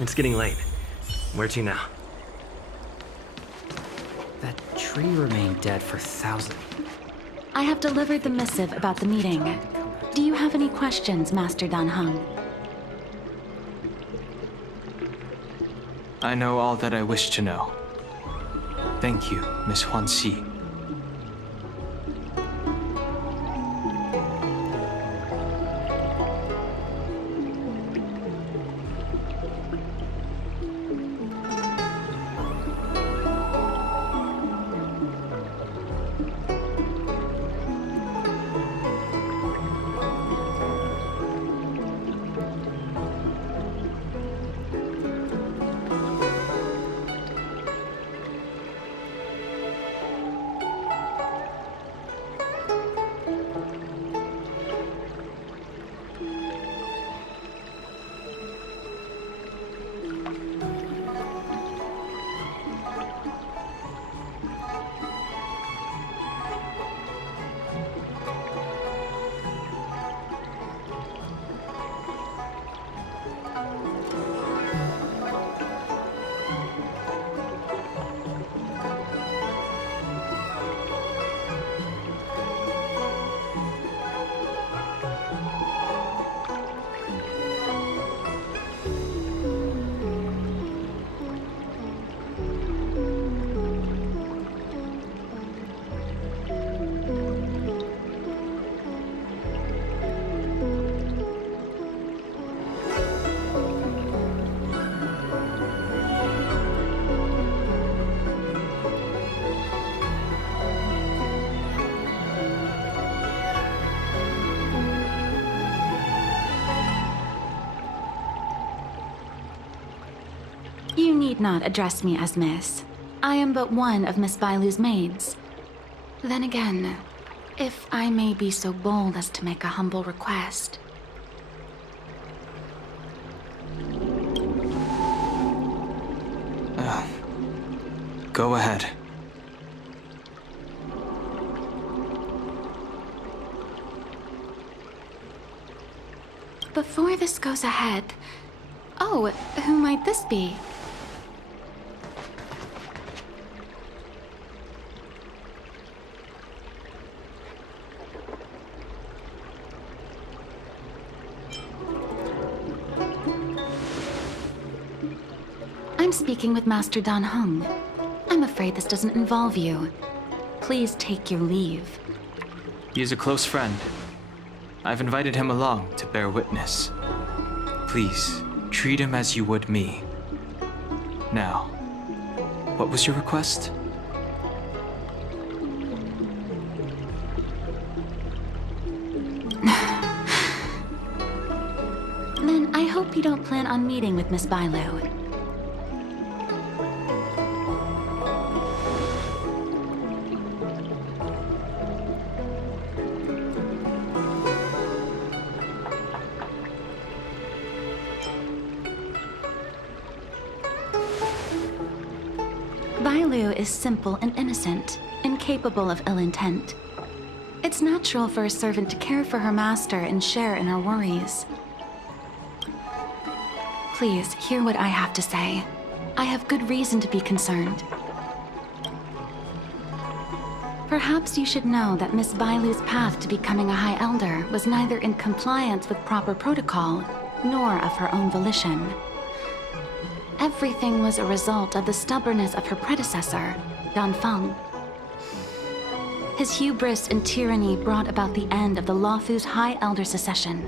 It's getting late. Where to now? That tree remained dead for thousands. I have delivered the missive about the meeting. Do you have any questions, Master Dan Heng? I know all that I wish to know. Thank you, Miss Huanxi. You need not address me as Miss. I am but one of Miss Bailu's maids. Then again, if I may be so bold as to make a humble request. Go ahead. Before this goes ahead... Oh, who might this be? I'm speaking with Master Dan Heng. I'm afraid this doesn't involve you. Please take your leave. He is a close friend. I've invited him along to bear witness. Please, treat him as you would me. Now, what was your request? Then I hope you don't plan on meeting with Miss Bailu. Bailu is simple and innocent, incapable of ill intent. It's natural for a servant to care for her master and share in her worries. Please, hear what I have to say. I have good reason to be concerned. Perhaps you should know that Miss Bailu's path to becoming a High Elder was neither in compliance with proper protocol, nor of her own volition. Everything was a result of the stubbornness of her predecessor, Dan Feng. His hubris and tyranny brought about the end of the Lufu's High Elder succession.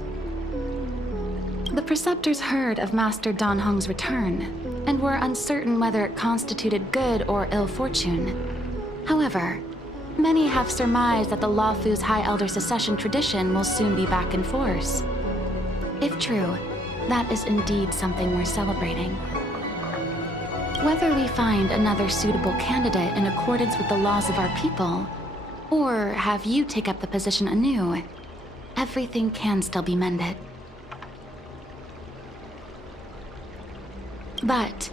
The preceptors heard of Master Dan Heng's return, and were uncertain whether it constituted good or ill fortune. However, many have surmised that the Lufu's High Elder succession tradition will soon be back in force. If true, that is indeed something we're celebrating. Whether we find another suitable candidate in accordance with the laws of our people, or have you take up the position anew, everything can still be mended. But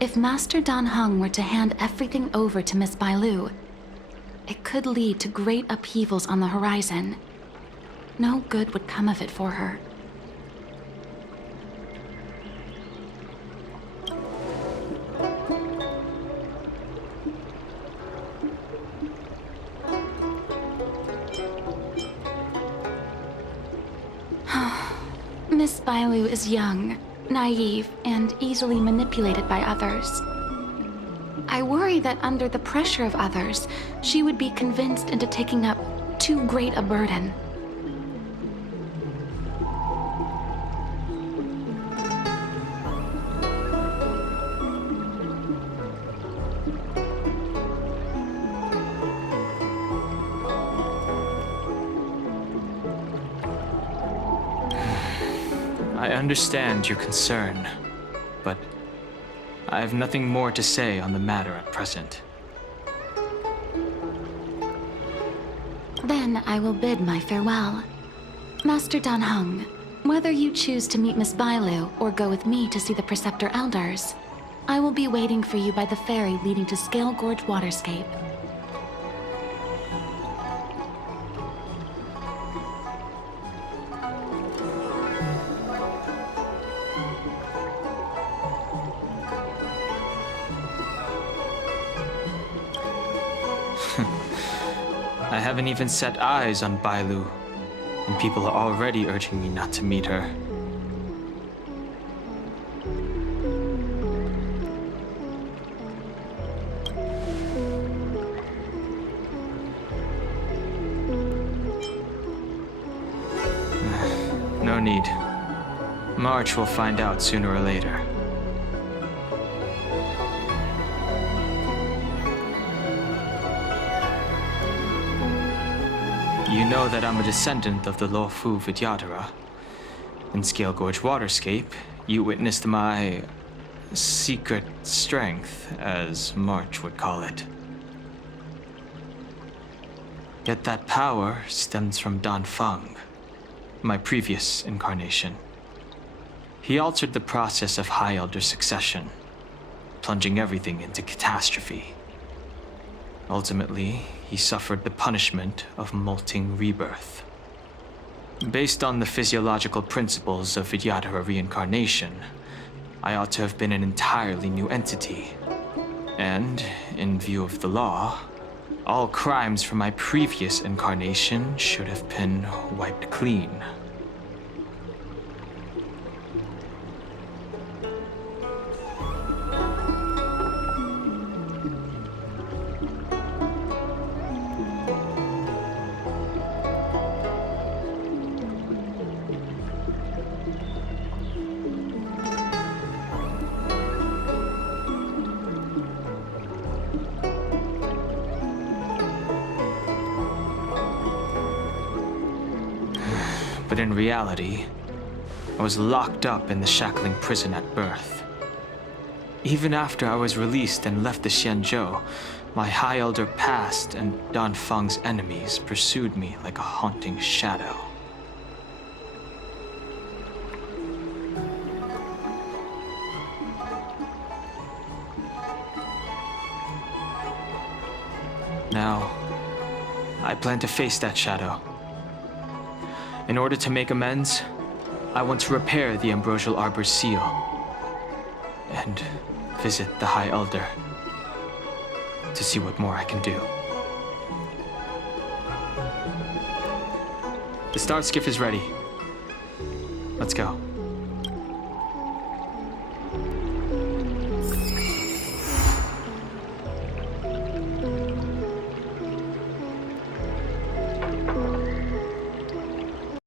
if Master Dan Heng were to hand everything over to Miss Bailu, it could lead to great upheavals on the horizon. No good would come of it for her. Bailu is young, naive, and easily manipulated by others. I worry that under the pressure of others, she would be convinced into taking up too great a burden. I understand your concern, but I have nothing more to say on the matter at present. Then I will bid my farewell. Master Dan Heng, whether you choose to meet Miss Bailu or go with me to see the Preceptor Elders, I will be waiting for you by the ferry leading to Scale Gorge Waterscape. I haven't even set eyes on Bailu, and people are already urging me not to meet her. No need. March will find out sooner or later. You know that I'm a descendant of the Loufu Vidyadhara. In Scale Gorge Waterscape, you witnessed my secret strength, as March would call it. Yet that power stems from Dan Feng, my previous incarnation. He altered the process of High Elder succession, plunging everything into catastrophe. Ultimately, he suffered the punishment of molting rebirth. Based on the physiological principles of Vidyadhara reincarnation, I ought to have been an entirely new entity. And, in view of the law, all crimes from my previous incarnation should have been wiped clean. But in reality, I was locked up in the shackling prison at birth. Even after I was released and left the Xianzhou, my High Elder past and Dan Feng's enemies pursued me like a haunting shadow. Now, I plan to face that shadow. In order to make amends, I want to repair the Ambrosial Arbor's seal and visit the High Elder to see what more I can do. The start skiff is ready. Let's go.